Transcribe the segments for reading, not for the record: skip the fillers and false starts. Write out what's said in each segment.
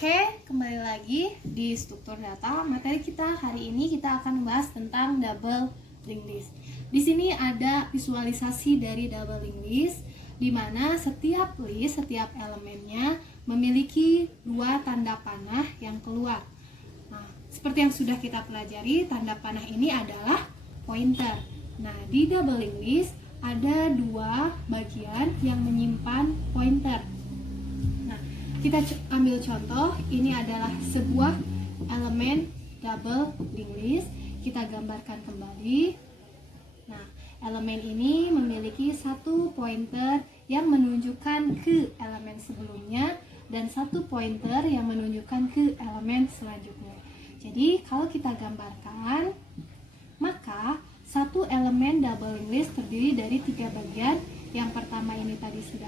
Oke, kembali lagi di struktur data. Materi kita hari ini kita akan membahas tentang double linked list. Di sini ada visualisasi dari double linked list, di mana setiap list, setiap elemennya memiliki dua tanda panah yang keluar. Nah, seperti yang sudah kita pelajari, tanda panah ini adalah pointer. Nah, di double linked list ada dua bagian yang menyimpan pointer. Kita ambil contoh, ini adalah sebuah elemen double linked list. Kita gambarkan kembali. Nah, elemen ini memiliki satu pointer yang menunjukkan ke elemen sebelumnya dan satu pointer yang menunjukkan ke elemen selanjutnya. Jadi, kalau kita gambarkan, maka satu elemen double linked list terdiri dari tiga bagian. Yang pertama ini tadi sudah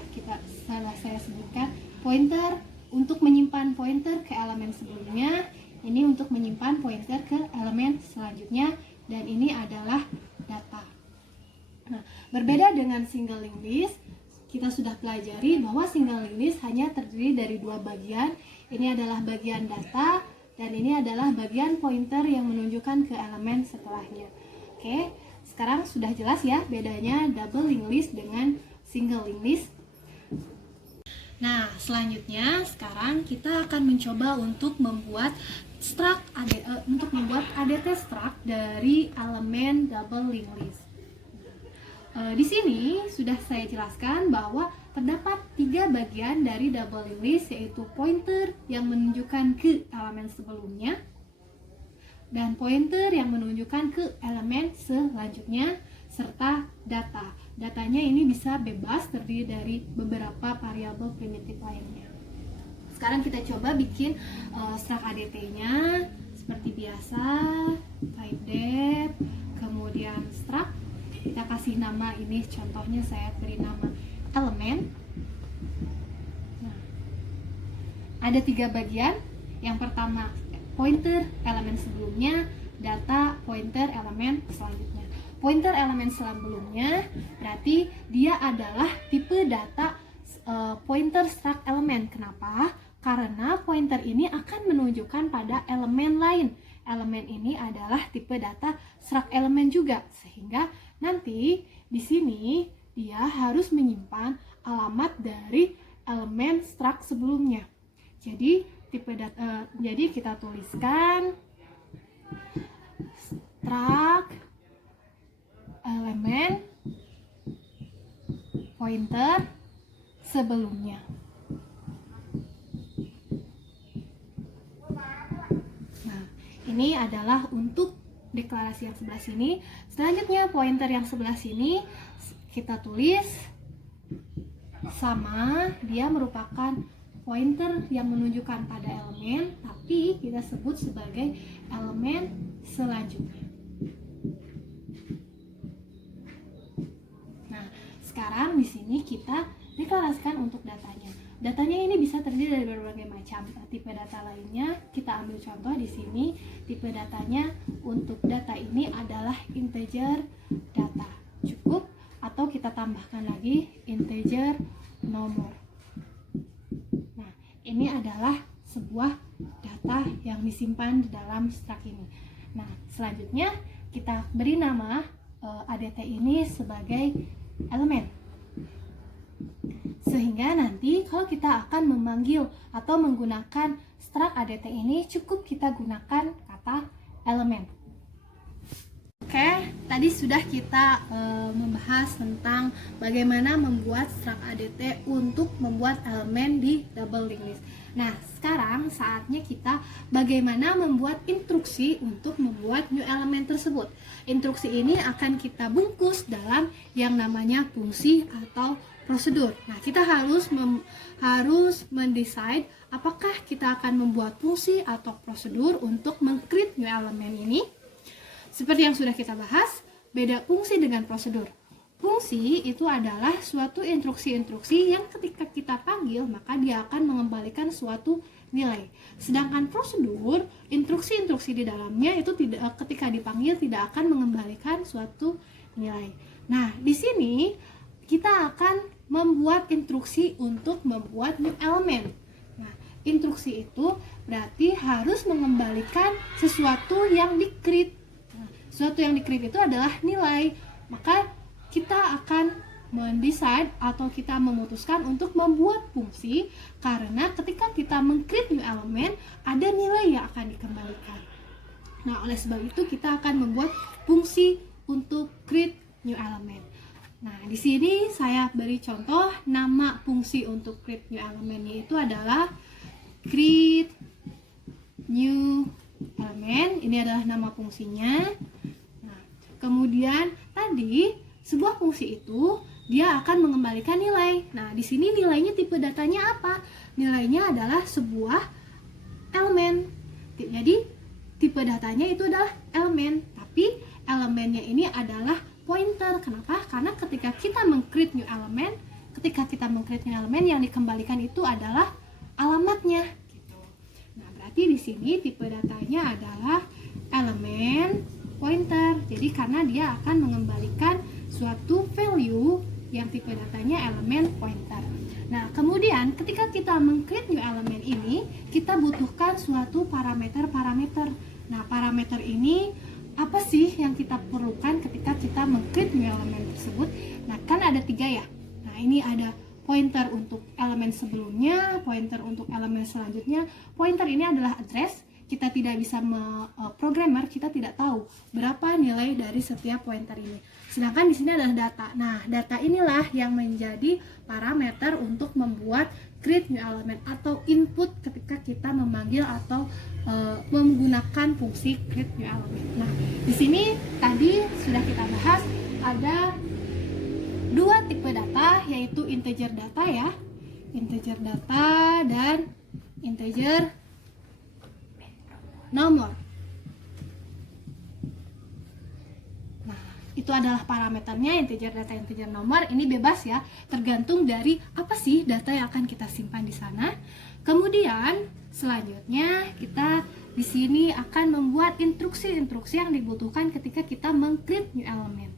saya sebutkan, pointer untuk menyimpan pointer ke elemen sebelumnya, ini untuk menyimpan pointer ke elemen selanjutnya, dan ini adalah data. Nah, berbeda dengan single linked list, kita sudah pelajari bahwa single linked list hanya terdiri dari dua bagian. Ini adalah bagian data, dan ini adalah bagian pointer yang menunjukkan ke elemen setelahnya. Oke, sekarang sudah jelas ya bedanya double linked list dengan single linked list. Nah, selanjutnya sekarang kita akan mencoba untuk membuat ADT struct dari elemen double linked list. Di sini sudah saya jelaskan bahwa terdapat tiga bagian dari double linked list, yaitu pointer yang menunjukkan ke elemen sebelumnya dan pointer yang menunjukkan ke elemen selanjutnya, serta data. Datanya ini bisa bebas, terdiri dari beberapa variabel primitif lainnya. Sekarang kita coba bikin struct ADT-nya seperti biasa, type def, kemudian struct. Kita kasih nama ini, contohnya saya beri nama elemen. Nah, ada tiga bagian. Yang pertama pointer elemen sebelumnya, data pointer elemen selanjutnya. Pointer elemen sebelumnya berarti dia adalah tipe data pointer struct element. Kenapa? Karena pointer ini akan menunjukkan pada elemen lain. Elemen ini adalah tipe data struct element juga, sehingga nanti di sini dia harus menyimpan alamat dari elemen struct sebelumnya. Jadi jadi kita tuliskan struct elemen pointer sebelumnya. Nah, ini adalah untuk deklarasi yang sebelah sini. Selanjutnya pointer yang sebelah sini kita tulis sama, dia merupakan pointer yang menunjukkan pada elemen, tapi kita sebut sebagai elemen selanjutnya. Nah, sekarang di sini kita deklarasikan untuk datanya. Datanya ini bisa terdiri dari berbagai macam tipe data lainnya. Kita ambil contoh di sini, tipe datanya untuk data ini adalah integer data. Cukup, atau kita tambahkan lagi integer nomor. Nah, ini adalah sebuah data yang disimpan di dalam struct ini. Nah, selanjutnya kita beri nama ADT ini sebagai elemen. Sehingga nanti kalau kita akan memanggil atau menggunakan struct ADT ini, cukup kita gunakan kata elemen. Oke, tadi sudah kita membahas tentang bagaimana membuat struct ADT untuk membuat elemen di double linked list. Nah, sekarang saatnya kita bagaimana membuat instruksi untuk membuat new element tersebut. Instruksi ini akan kita bungkus dalam yang namanya fungsi atau prosedur. Nah, kita harus mendesain apakah kita akan membuat fungsi atau prosedur untuk meng-create new element ini. Seperti yang sudah kita bahas, beda fungsi dengan prosedur. Fungsi itu adalah suatu instruksi-instruksi yang ketika kita panggil, maka dia akan mengembalikan suatu nilai. Sedangkan prosedur, instruksi-instruksi di dalamnya itu ketika dipanggil tidak akan mengembalikan suatu nilai. Nah, di sini kita akan membuat instruksi untuk membuat new element. Nah, instruksi itu berarti harus mengembalikan sesuatu yang di-create. Nah, sesuatu yang di-create itu adalah nilai. Maka kita akan mendesain atau kita memutuskan untuk membuat fungsi karena ketika kita meng-create new element ada nilai yang akan dikembalikan. Nah, oleh sebab itu kita akan membuat fungsi untuk create new element. Nah, di sini saya beri contoh nama fungsi untuk create new element yaitu adalah create new element. Ini adalah nama fungsinya. Nah, kemudian tadi sebuah fungsi itu dia akan mengembalikan nilai. Nah, di sini nilainya tipe datanya apa? Nilainya adalah sebuah elemen. Jadi tipe datanya itu adalah elemen, tapi elemennya ini adalah pointer. Kenapa? Karena ketika kita meng-create new element, yang dikembalikan itu adalah alamatnya. Gitu. Nah, berarti di sini tipe datanya adalah elemen pointer. Jadi karena dia akan mengembalikan suatu value yang tipe datanya elemen pointer. Nah, kemudian ketika kita meng-create new element ini, kita butuhkan suatu parameter-parameter. Nah, parameter ini apa sih yang kita perlukan ketika kita meng-create new element tersebut? Nah, kan ada 3 ya. Nah, ini ada pointer untuk elemen sebelumnya, pointer untuk elemen selanjutnya. Pointer ini adalah address. Kita tidak bisa programmer, kita tidak tahu berapa nilai dari setiap pointer ini. Sedangkan di sini adalah data. Nah, data inilah yang menjadi parameter untuk membuat create new element atau input ketika kita memanggil atau menggunakan fungsi create new element. Nah, di sini tadi sudah kita bahas ada 2 tipe data, yaitu integer data ya, integer data dan integer nomor. Nah, itu adalah parameternya, integer data, integer nomor. Ini bebas ya, tergantung dari apa sih data yang akan kita simpan di sana. Kemudian selanjutnya kita di sini akan membuat instruksi-instruksi yang dibutuhkan ketika kita meng-create new element.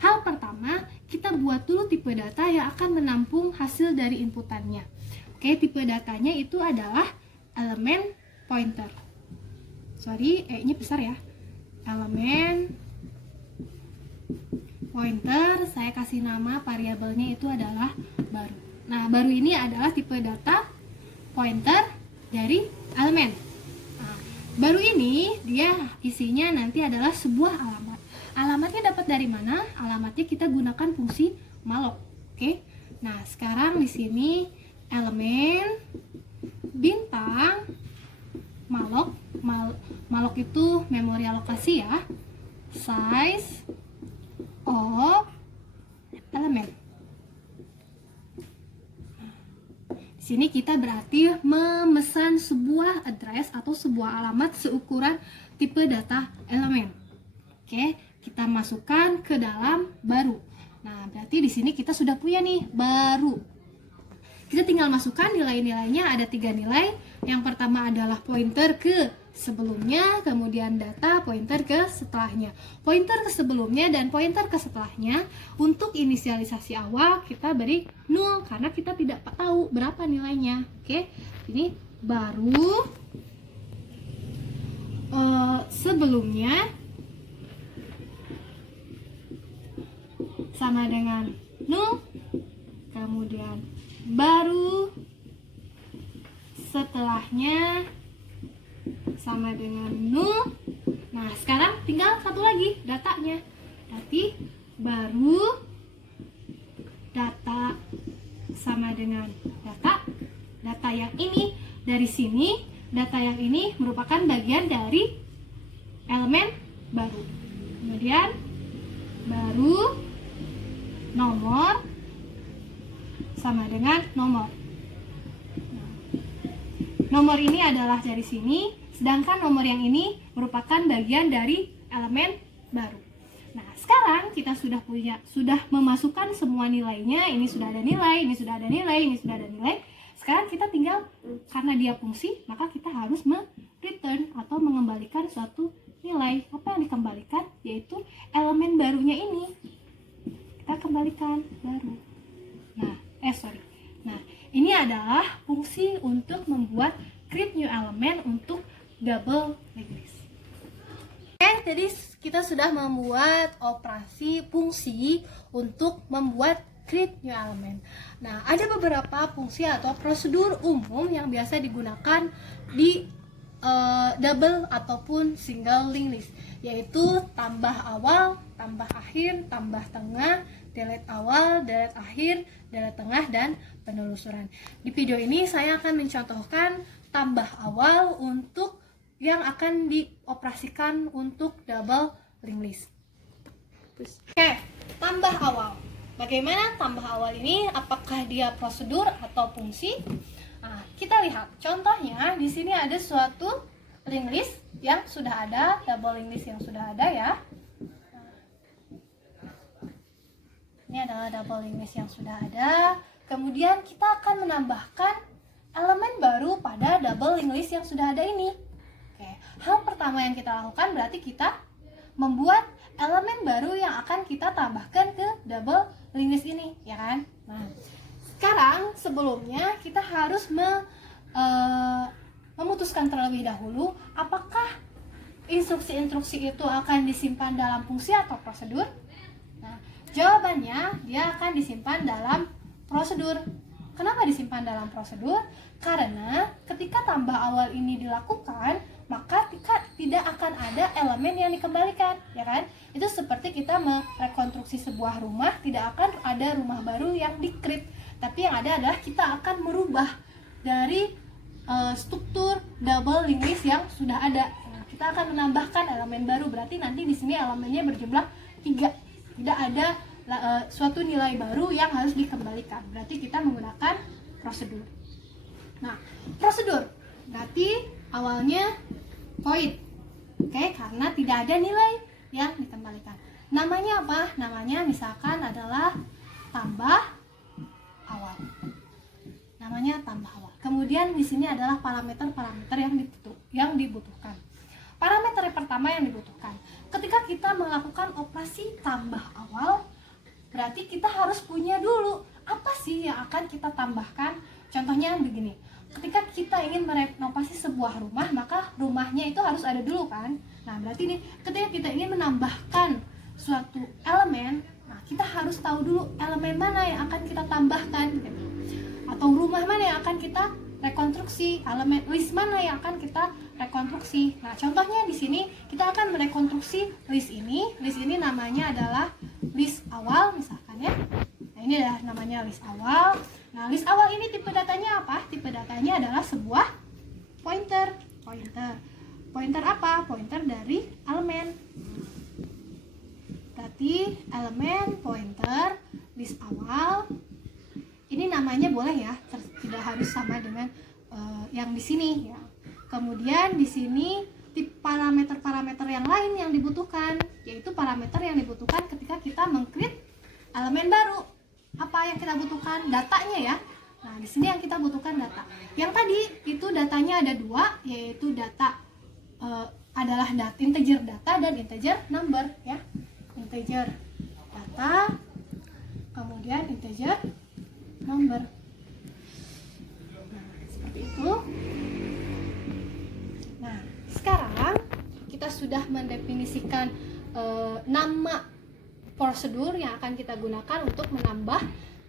Hal pertama, kita buat dulu tipe data yang akan menampung hasil dari inputannya. Oke, tipe datanya itu adalah elemen pointer. Sorry, E-nya besar ya. Elemen pointer, saya kasih nama variabelnya itu adalah baru. Nah, baru ini adalah tipe data pointer dari elemen. Nah, baru ini dia isinya nanti adalah sebuah alamat. Alamatnya dapat dari mana? Alamatnya kita gunakan fungsi malloc. Oke. Nah, sekarang di sini elemen bintang malloc. Malloc itu memori alokasi ya. Size of element. Di sini kita berarti memesan sebuah address atau sebuah alamat seukuran tipe data elemen. Oke, kita masukkan ke dalam baru. Nah, berarti di sini kita sudah punya nih baru. Kita tinggal masukkan nilai-nilainya, ada 3 nilai. Yang pertama adalah pointer ke sebelumnya, kemudian data pointer ke setelahnya. Pointer ke sebelumnya dan pointer ke setelahnya untuk inisialisasi awal kita beri 0 karena kita tidak tahu berapa nilainya. Oke, ini baru sebelumnya sama dengan 0, kemudian baru setelahnya sama dengan 0. Nah, sekarang tinggal satu lagi datanya. Berarti baru data sama dengan data. Data yang ini dari sini, data yang ini merupakan bagian dari elemen baru. Kemudian baru nomor sama dengan nomor. Nah, nomor ini adalah dari sini, sedangkan nomor yang ini merupakan bagian dari elemen baru. Nah, sekarang kita sudah memasukkan semua nilainya. Ini sudah ada nilai, ini sudah ada nilai, ini sudah ada nilai. Sekarang kita tinggal, karena dia fungsi, maka kita harus return atau mengembalikan suatu nilai. Apa yang dikembalikan? Yaitu elemen barunya ini. Kita kembalikan baru. Nah, ini adalah fungsi untuk membuat create new element untuk double linked list. Oke, jadi kita sudah membuat operasi fungsi untuk membuat create new element. Nah, ada beberapa fungsi atau prosedur umum yang biasa digunakan di double ataupun single linked list, yaitu tambah awal, tambah akhir, tambah tengah, delete awal, delete akhir, delete tengah, dan penelusuran. Di video ini saya akan mencontohkan tambah awal untuk yang akan dioperasikan untuk double linked list. Oke, tambah awal. Bagaimana tambah awal ini? Apakah dia prosedur atau fungsi? Nah, kita lihat contohnya di sini ada suatu linked list yang sudah ada, double linked list yang sudah ada ya. Ini adalah double linked list yang sudah ada. Kemudian kita akan menambahkan elemen baru pada double linked list yang sudah ada ini. Oke, hal pertama yang kita lakukan berarti kita membuat elemen baru yang akan kita tambahkan ke double linked list ini, ya kan? Nah, sekarang sebelumnya kita harus memutuskan terlebih dahulu apakah instruksi-instruksi itu akan disimpan dalam fungsi atau prosedur. Nah, jawabannya dia akan disimpan dalam prosedur. Kenapa disimpan dalam prosedur? Karena ketika tambah awal ini dilakukan, maka tidak akan ada elemen yang dikembalikan, ya kan? Itu seperti kita merekonstruksi sebuah rumah, tidak akan ada rumah baru yang di-create. Tapi yang ada adalah kita akan merubah dari struktur double linked list yang sudah ada. Nah, kita akan menambahkan elemen baru, berarti nanti di sini elemennya berjumlah 3. Tidak ada suatu nilai baru yang harus dikembalikan. Berarti kita menggunakan prosedur. Nah, prosedur berarti awalnya void. Oke, karena tidak ada nilai yang dikembalikan. Namanya apa? Namanya misalkan adalah tambah awal. Namanya tambah awal. Kemudian di sini adalah parameter-parameter yang dibutuhkan. Parameter yang pertama yang dibutuhkan. Ketika kita melakukan operasi tambah awal, berarti kita harus punya dulu apa sih yang akan kita tambahkan. Contohnya begini. Ketika kita ingin merenovasi sebuah rumah, maka rumahnya itu harus ada dulu kan. Nah, berarti nih ketika kita ingin menambahkan suatu elemen, nah, kita harus tahu dulu elemen mana yang akan kita tambahkan gitu. Atau rumah mana yang akan kita rekonstruksi, elemen list mana yang akan kita rekonstruksi. Nah, contohnya di sini kita akan merekonstruksi list ini. List ini namanya adalah list awal misalkan ya. Nah, ini adalah namanya list awal. Nah, list awal ini tipe datanya apa? Tipe datanya adalah sebuah pointer. Pointer apa? Pointer dari elemen. Berarti elemen pointer list awal. Ini namanya boleh ya, tidak harus sama dengan yang di sini ya. Kemudian di sini parameter-parameter yang lain yang dibutuhkan, yaitu parameter yang dibutuhkan ketika kita meng-create elemen baru. Apa yang kita butuhkan? Datanya ya. Nah, di sini yang kita butuhkan data. Yang tadi itu datanya ada 2, yaitu data adalah integer data dan integer number ya. Integer data, kemudian integer number. Nah, seperti itu. Nah, sekarang kita sudah mendefinisikan nama prosedur yang akan kita gunakan untuk menambah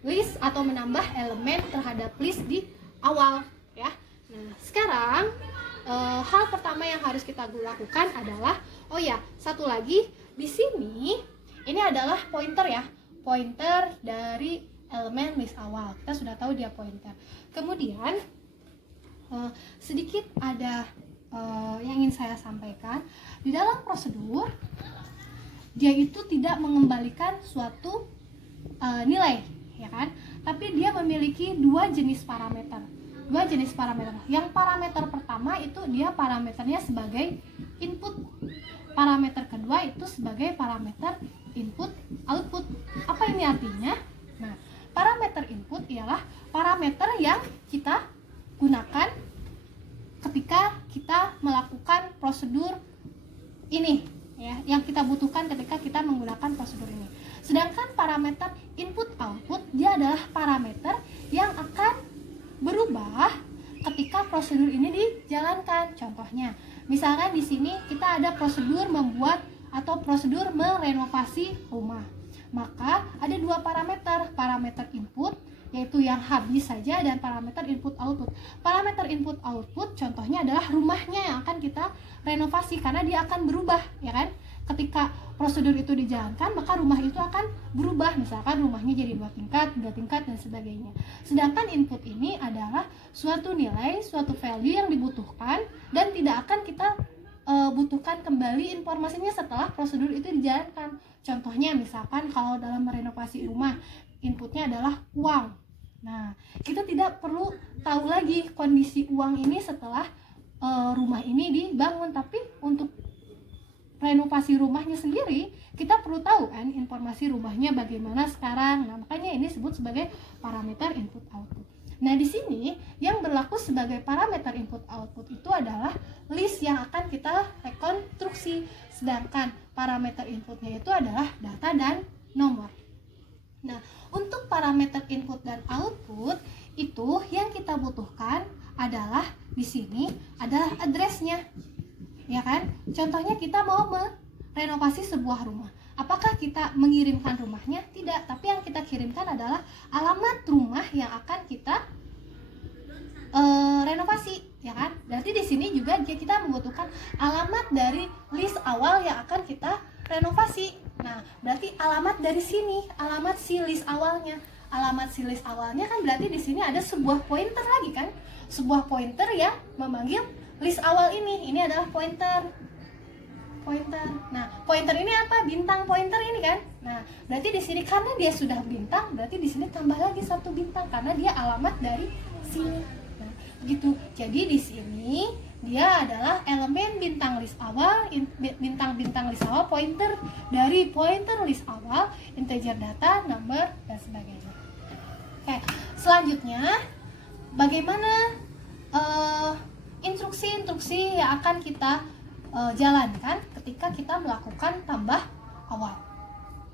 list atau menambah elemen terhadap list di awal ya. Nah, sekarang hal pertama yang harus kita lakukan adalah satu lagi di sini ini adalah pointer ya. Pointer dari elemen list awal. Kita sudah tahu dia pointer. Kemudian sedikit ada yang ingin saya sampaikan. Di dalam prosedur dia itu tidak mengembalikan suatu nilai, ya kan? Tapi dia memiliki 2 jenis parameter. Yang parameter pertama itu dia parameternya sebagai input. Parameter kedua itu sebagai parameter input output. Apa ini artinya? Nah, parameter input ialah parameter yang kita gunakan ketika kita melakukan prosedur ini ya, yang kita butuhkan ketika kita menggunakan prosedur ini. Sedangkan parameter input output dia adalah parameter yang akan berubah ketika prosedur ini dijalankan. Contohnya, misalkan di sini kita ada prosedur membuat atau prosedur merenovasi rumah. Maka ada dua parameter input yaitu yang habis saja dan parameter input output. Parameter input output contohnya adalah rumahnya yang akan kita renovasi karena dia akan berubah, ya kan? Ketika prosedur itu dijalankan, maka rumah itu akan berubah. Misalkan rumahnya jadi 2 tingkat, 3 tingkat dan sebagainya. Sedangkan input ini adalah suatu nilai, suatu value yang dibutuhkan dan tidak akan kita butuhkan kembali informasinya setelah prosedur itu dijalankan. Contohnya misalkan kalau dalam merenovasi rumah inputnya adalah uang. Nah, kita tidak perlu tahu lagi kondisi uang ini setelah rumah ini dibangun, tapi untuk renovasi rumahnya sendiri kita perlu tahu kan informasi rumahnya bagaimana sekarang. Nah, makanya ini disebut sebagai parameter input output. Nah, di sini yang berlaku sebagai parameter input output itu adalah list yang akan kita rekonstruksi, sedangkan parameter inputnya itu adalah data dan nomor. Nah, untuk parameter input dan output itu yang kita butuhkan adalah di sini adalah address-nya. Ya kan? Contohnya kita mau merenovasi sebuah rumah. Apakah kita mengirimkan rumahnya? Tidak, tapi yang kita kirimkan adalah alamat rumah yang akan kita renovasi, ya kan? Berarti di sini juga kita membutuhkan alamat dari list awal yang akan kita renovasi. Nah, berarti alamat dari sini, alamat si list awalnya. Alamat si list awalnya kan berarti di sini ada sebuah pointer lagi kan? Sebuah pointer yang memanggil list awal ini. Ini adalah pointer. Nah, pointer ini apa? Bintang pointer ini kan? Nah, berarti di sini karena dia sudah bintang, berarti di sini tambah lagi 1 bintang karena dia alamat dari sini. Nah, gitu. Jadi di sini dia adalah elemen bintang list awal, bintang list awal, pointer dari pointer list awal, integer data, number dan sebagainya. Oke, selanjutnya bagaimana instruksi-instruksi yang akan kita jalankan ketika kita melakukan tambah awal.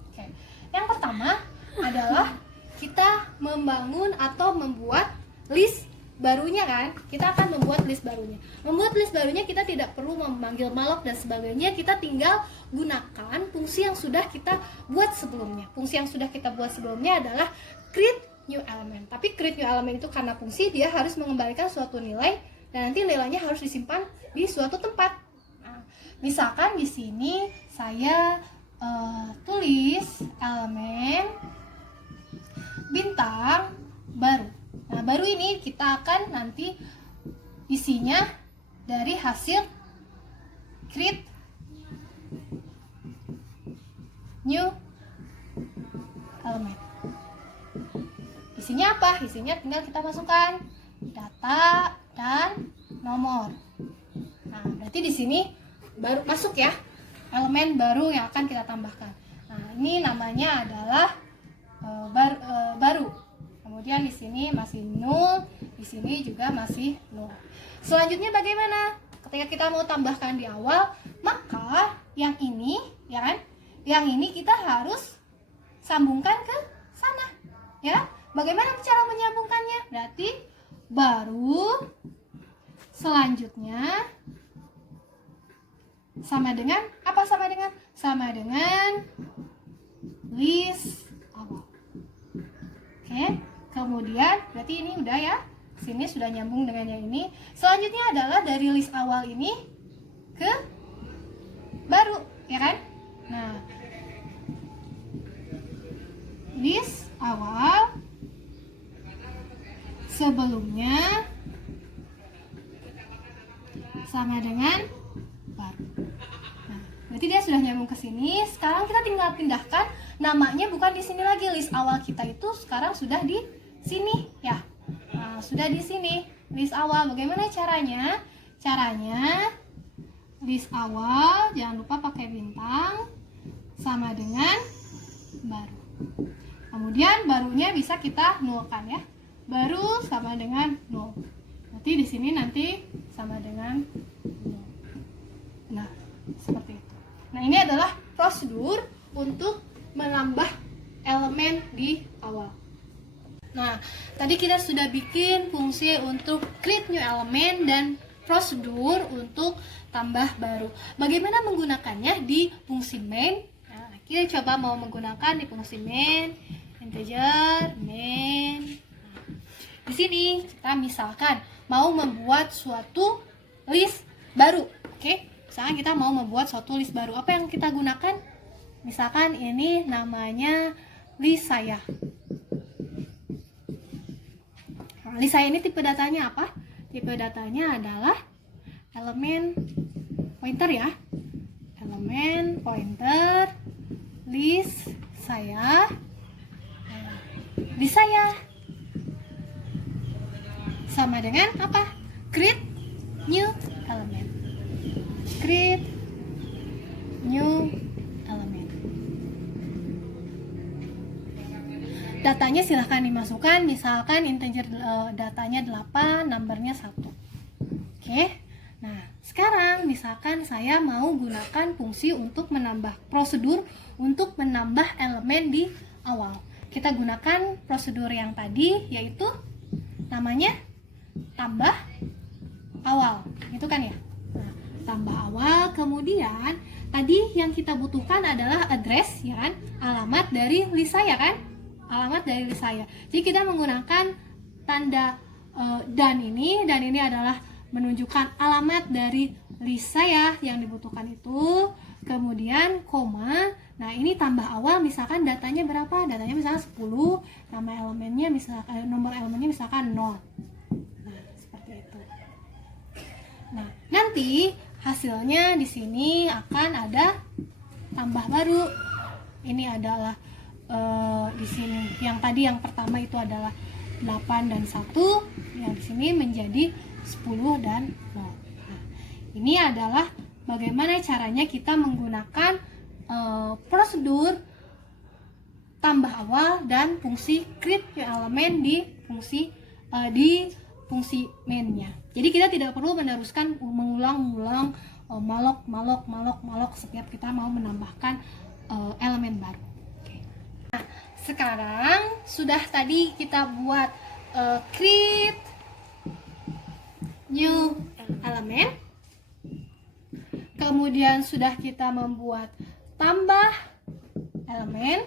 Oke. Yang pertama adalah kita membangun atau membuat list barunya kan. Kita akan membuat list barunya. Membuat list barunya kita tidak perlu memanggil malloc dan sebagainya. Kita tinggal gunakan fungsi yang sudah kita buat sebelumnya. Fungsi yang sudah kita buat sebelumnya adalah create new element. Tapi create new element itu karena fungsi dia harus mengembalikan suatu nilai dan nanti nilainya harus disimpan di suatu tempat. Nah, misalkan di sini saya tulis elemen bintang baru. Nah, baru ini kita akan nanti isinya dari hasil create new element. Isinya apa? Isinya tinggal kita masukkan data dan nomor. Nah, berarti di sini baru masuk ya elemen baru yang akan kita tambahkan. Nah, ini namanya adalah baru. Kemudian di sini masih 0, di sini juga masih 0. Selanjutnya bagaimana? Ketika kita mau tambahkan di awal, maka yang ini, ya kan? Yang ini kita harus sambungkan ke sana, ya. Bagaimana cara menyambungkannya? Berarti baru selanjutnya sama dengan apa? Sama dengan list awal. Oke. Kemudian berarti ini udah ya, sini sudah nyambung dengan yang ini. Selanjutnya adalah dari list awal ini ke baru, ya kan? Nah, list awal sebelumnya sama dengan baru. Nah, berarti dia sudah nyambung ke sini. Sekarang kita tinggal pindahkan namanya, bukan di sini lagi. List awal kita itu sekarang sudah di sini ya. Nah, sudah di sini list awal. Bagaimana caranya? Caranya list awal jangan lupa pakai bintang sama dengan baru. Kemudian barunya bisa kita nolkan ya. Baru sama dengan 0. Nanti di sini nanti sama dengan 0. Nah, seperti itu. Nah, ini adalah prosedur untuk menambah elemen di awal. Nah, tadi kita sudah bikin fungsi untuk create new element dan prosedur untuk tambah baru. Bagaimana menggunakannya di fungsi main? Nah, kita coba mau menggunakan di fungsi main, integer, main. Di sini kita misalkan mau membuat suatu list baru. Oke, misalkan kita mau membuat suatu list baru. Apa yang kita gunakan? Misalkan ini namanya list saya. Nah, list saya ini tipe datanya apa? Tipe datanya adalah elemen pointer ya. Elemen pointer list saya. List saya sama dengan apa? Create new element. Create new element. Datanya silahkan dimasukkan, misalkan integer datanya 8, numbernya 1. Oke. Nah, sekarang misalkan saya mau gunakan fungsi untuk menambah prosedur untuk menambah elemen di awal. Kita gunakan prosedur yang tadi, yaitu namanya tambah awal, gitu kan ya. Nah, tambah awal, kemudian tadi yang kita butuhkan adalah address ya kan, alamat dari list saya kan, alamat dari list saya. Jadi kita menggunakan tanda dan ini adalah menunjukkan alamat dari list saya yang dibutuhkan itu, kemudian koma. Nah, ini tambah awal, misalkan datanya berapa? Datanya misalkan 10, nama elemennya misalkan nomor elemennya misalkan 0. Nah, seperti itu. Nah, nanti hasilnya di sini akan ada tambah baru. Ini adalah di sini yang tadi yang pertama itu adalah 8 dan 1, yang di sini menjadi 10 dan 0. Nah, ini adalah bagaimana caranya kita menggunakan prosedur tambah awal dan fungsi create new element di fungsi mainnya. Jadi kita tidak perlu meneruskan mengulang-ulang malok setiap kita mau menambahkan elemen baru. Nah, sekarang sudah tadi kita buat create new element, kemudian sudah kita membuat tambah elemen,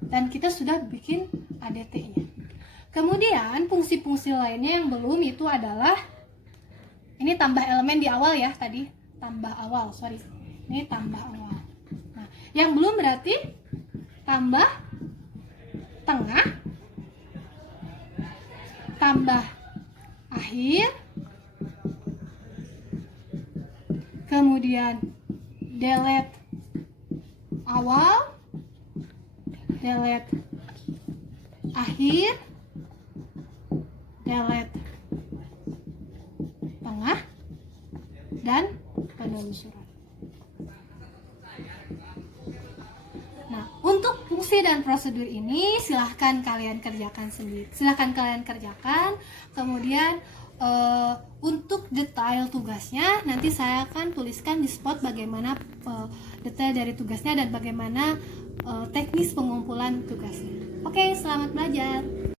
dan kita sudah bikin ADT-nya. Kemudian fungsi-fungsi lainnya yang belum itu adalah ini tambah elemen di awal ya, tadi tambah awal, ini tambah awal. Nah, yang belum berarti tambah tengah, tambah akhir, kemudian delete awal, delete akhir, delete tengah, dan penelusuran. Nah, untuk fungsi dan prosedur ini silahkan kalian kerjakan sendiri. Silahkan kalian kerjakan. Kemudian untuk detail tugasnya nanti saya akan tuliskan di spot bagaimana detail dari tugasnya dan bagaimana teknis pengumpulan tugasnya. Oke, selamat belajar.